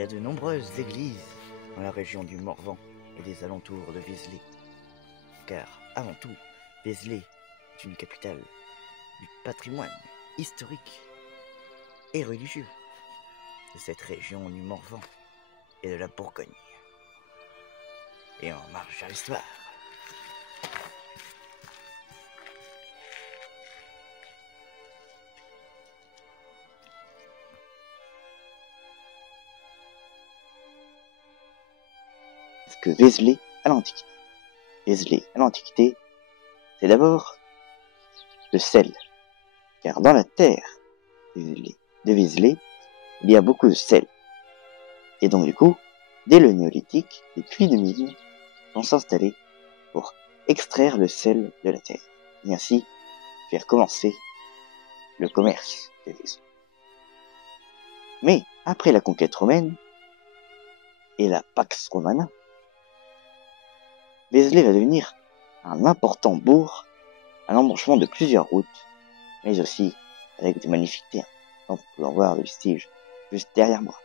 y a de nombreuses églises dans la région du Morvan et des alentours de Vézelay. Car, avant tout, Vézelay est une capitale du patrimoine historique et religieux de cette région du Morvan et de la Bourgogne. Et on marche à l'histoire. Ce que Vézelay à l'Antiquité. Vézelay à l'Antiquité, c'est d'abord le sel. Car dans la terre de Vézelay, il y a beaucoup de sel. Et donc du coup, dès le néolithique, les puits de mine vont s'installer pour extraire le sel de la terre. Et ainsi, faire commencer le commerce de Vézelay. Mais, après la conquête romaine et la Pax Romana, Vézelay va devenir un important bourg à l'embranchement de plusieurs routes, mais aussi avec de magnifiques terres, dont vous pouvez en voir le vestige juste derrière moi.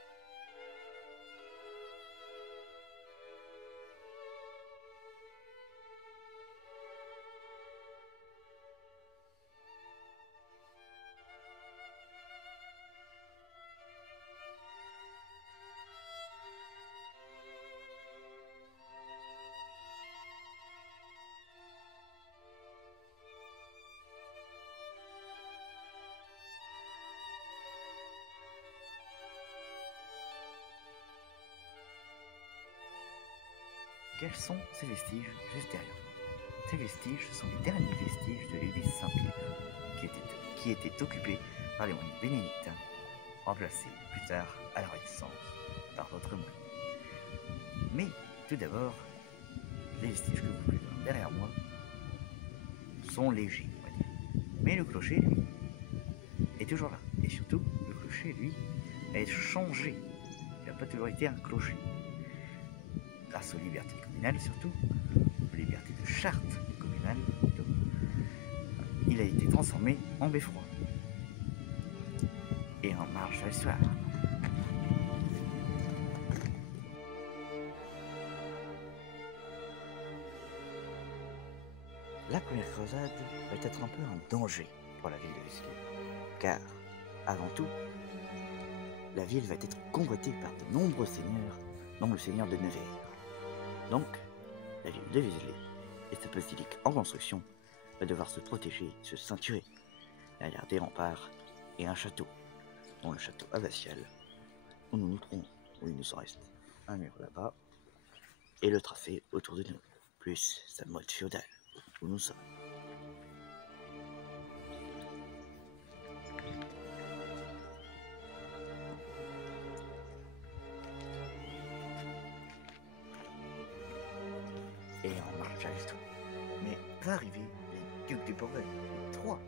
Quels sont ces vestiges juste derrière nous? Ces vestiges sont les derniers vestiges de l'église Saint-Pierre, qui était occupée par les moines bénédictins, remplacés plus tard à la Renaissance par d'autres moines. Mais tout d'abord, les vestiges que vous pouvez voir derrière moi sont légers, on va dire. Mais le clocher, lui, est toujours là. Et surtout, le clocher, lui, a changé. Il n'a pas toujours été un clocher. Grâce aux libertés communales, surtout, aux libertés de charte communale, plutôt, il a été transformé en beffroi. Et en marche à l'histoire. La première croisade va être un peu un danger pour la ville de Vézelay, car, avant tout, la ville va être convoitée par de nombreux seigneurs, dont le seigneur de Nevers. Donc, la ville de Vézelay et sa basilique en construction va devoir se protéger, se ceinturer derrière des remparts et un château, dont le château abbatial, où nous nous trouvons, où il nous en reste un mur là-bas, et le tracé autour de nous, plus sa mode féodale, où nous sommes. Et en marche à l'histoire. Mais va arriver les ducs de Bourgogne, les trois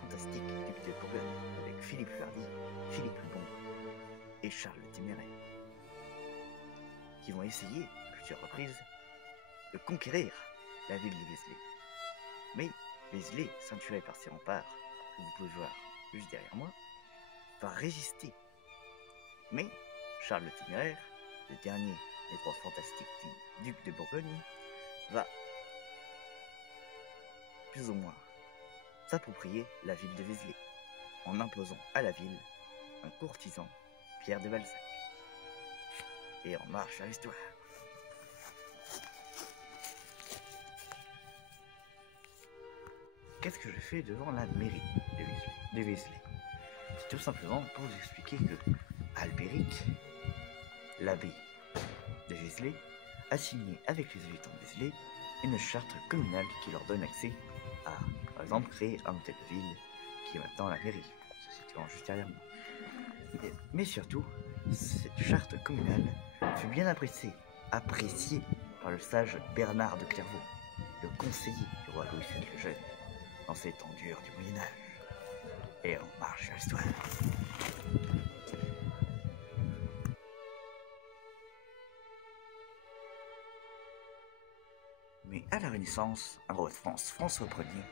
fantastiques ducs de Bourgogne, avec Philippe le Hardi, Philippe le Bon et Charles le Téméraire, qui vont essayer, à plusieurs reprises, de conquérir la ville de Vézelay. Mais Vézelay, ceinturé par ses remparts, que vous pouvez voir juste derrière moi, va résister. Mais Charles le Téméraire, le dernier des trois fantastiques ducs de Bourgogne, va plus ou moins s'approprier la ville de Vézelay, en imposant à la ville un courtisan, Pierre de Balzac. Et en marche à l'histoire. Qu'est-ce que je fais devant la mairie de Vézelay? C'est tout simplement pour vous expliquer que Albéric, l'abbé de Vézelay, a signé avec les habitants de Vézelay une charte communale qui leur donne accès à, par exemple, créer un hôtel de ville qui est maintenant la mairie, se situant juste derrière moi. Mais surtout, cette charte communale fut bien appréciée par le sage Bernard de Clairvaux, le conseiller du roi Louis VII le Jeune, dans ces temps durs du Moyen-Âge. Et on marche à l'histoire. Mais à la Renaissance, un roi de France, François Ier,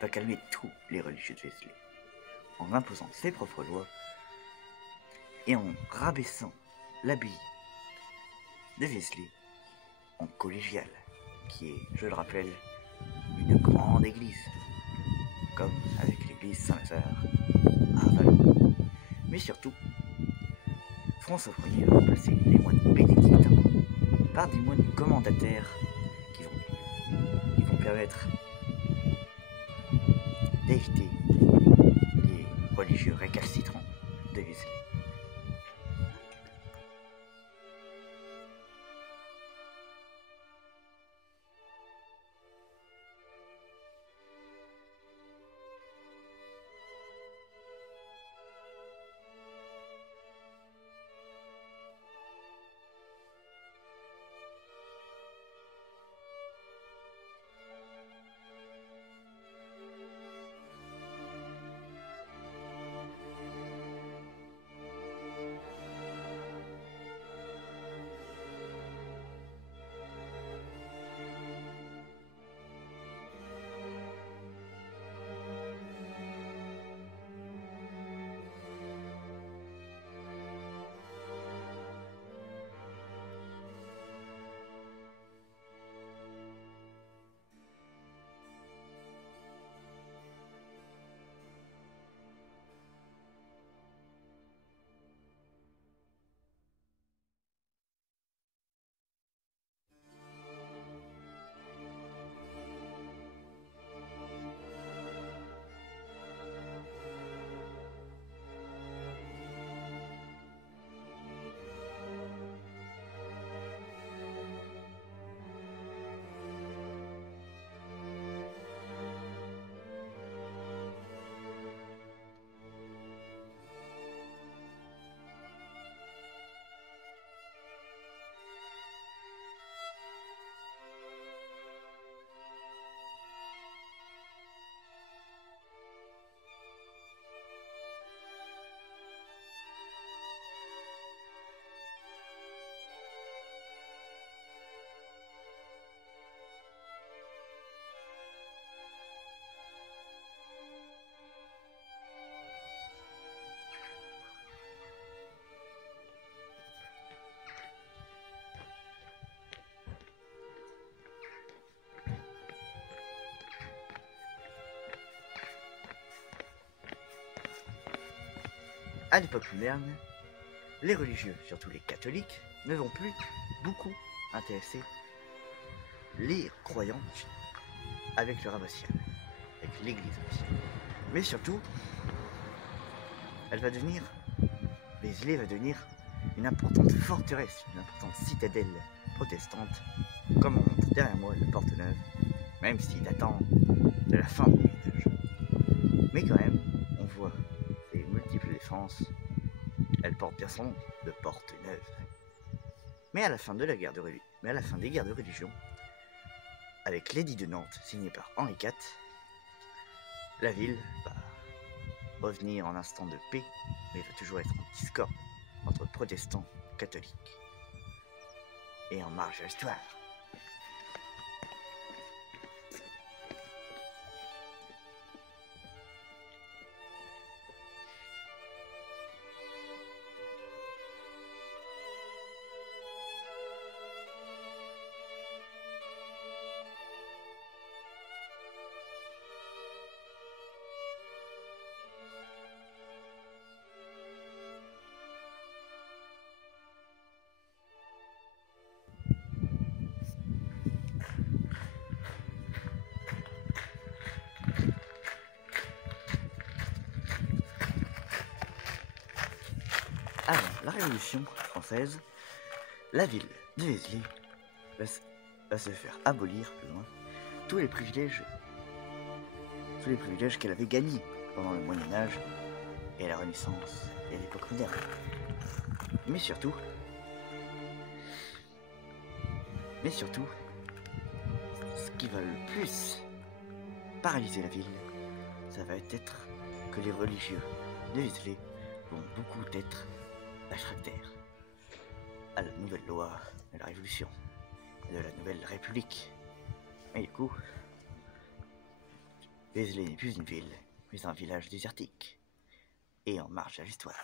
va calmer tous les religieux de Vézelay, en imposant ses propres lois et en rabaissant l'abbaye de Vézelay en collégiale, qui est, je le rappelle, une grande église, comme avec l'église Saint-Lazare à Vallon. Mais surtout, François Ier va remplacer les moines bénédictins par des moines commendataires qui vont permettre d'éviter les religieux récalcitrants de Vézelay. À l'époque moderne, les religieux, surtout les catholiques, ne vont plus beaucoup intéresser les croyants avec le abbatial, avec l'église abbatiale. Mais surtout, Vézelay va devenir une importante forteresse, une importante citadelle protestante, comme on montre derrière moi la Porte-Neuve, même s'il datant de la fin du Moyen-Âge. Mais quand même, on voit ses multiples défenses. Elle porte bien son nom de Porte-Neuve. Mais à la fin des guerres de religion, avec l'édit de Nantes signé par Henri IV, la ville va revenir en instant de paix, mais va toujours être en discorde entre protestants et catholiques. Et en marge à l'histoire. Avant la Révolution française, la ville de Vézelay va se faire abolir, plus loin, tous les privilèges qu'elle avait gagnés pendant le Moyen-Âge et la Renaissance et l'époque moderne. Mais surtout, ce qui va le plus paralyser la ville, ça va être que les religieux de Vézelay vont beaucoup être réfractaires à la nouvelle loi de la Révolution, de la nouvelle République. Et du coup, Vézelay n'est plus une ville, mais un village désertique, et en marche à l'histoire.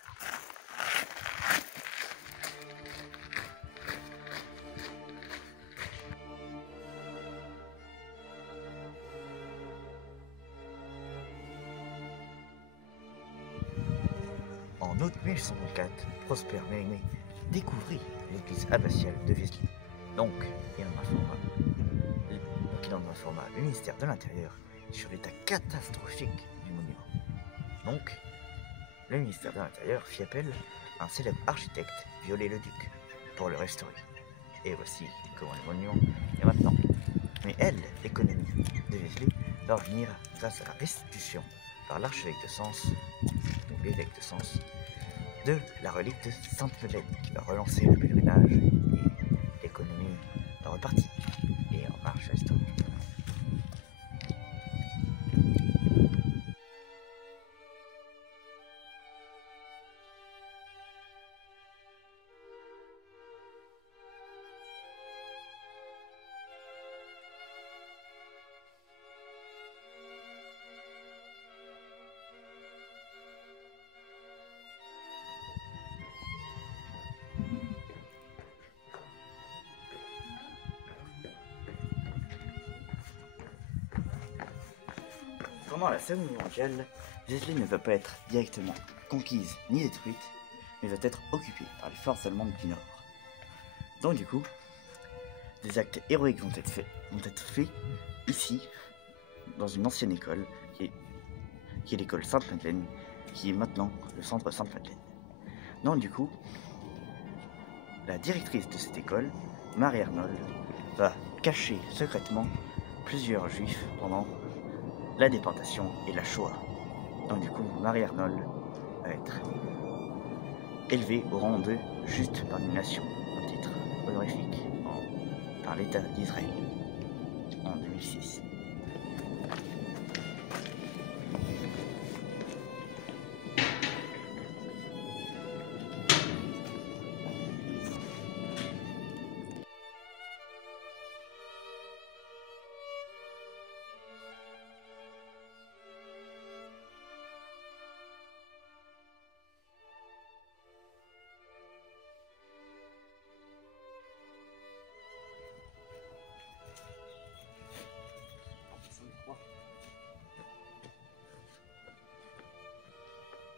En août 1124, Prosper Mérimée découvrit l'église abbatiale de Vézelay. Donc, il en informa le ministère de l'Intérieur sur l'état catastrophique du monument. Donc, le ministère de l'Intérieur fit appel à un célèbre architecte, Viollet-le-Duc, pour le restaurer. Et voici comment le monument est maintenant. Mais elle, l'économie de Vézelay, va revenir grâce à la restitution par l'archevêque de Sens, ou l'évêque de Sens, de la relique de Sainte-Madeleine, qui va relancer le pèlerinage et l'économie va repartir. Et en marche à l'histoire. Pendant la Seconde Guerre mondiale, Vézelay ne va pas être directement conquise ni détruite, mais va être occupée par les forces allemandes du Nord. Donc du coup, des actes héroïques vont être faits ici, dans une ancienne école, qui est l'école Sainte-Madeleine, qui est maintenant le centre Sainte-Madeleine. Donc du coup, la directrice de cette école, Marie Arnold, va cacher secrètement plusieurs juifs pendant la déportation et la Shoah. Donc du coup, Marie Arnold va être élevée au rang de juste par une nation, un titre honorifique par l'État d'Israël en 2006.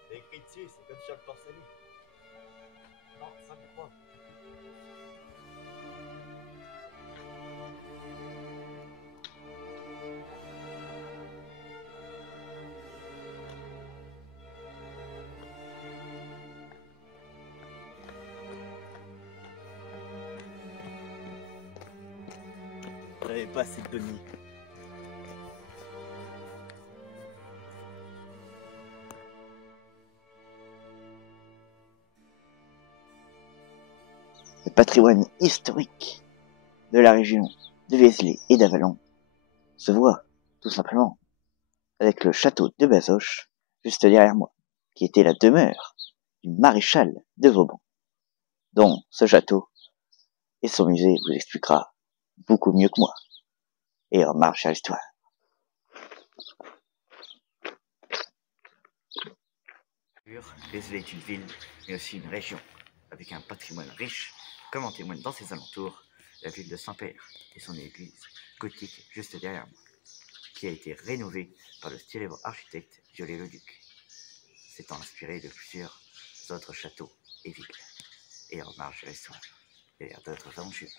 Écrit dessus, c'est comme Charles Porceli. Non, 53. J'avais pas assez de données. Le patrimoine historique de la région de Vézelay et d'Avallon se voit tout simplement avec le château de Bazoches juste derrière moi, qui était la demeure du maréchal de Vauban, dont ce château et son musée vous expliquera beaucoup mieux que moi. Et on marche à l'histoire. Vézelay est une ville, mais aussi une région, avec un patrimoine riche, comme en témoigne dans ses alentours la ville de Saint-Père et son église gothique juste derrière moi, qui a été rénovée par le célèbre architecte Viollet-le-Duc, s'étant inspiré de plusieurs autres châteaux et villes. Et en marche à l'histoire, et à d'autres aventures.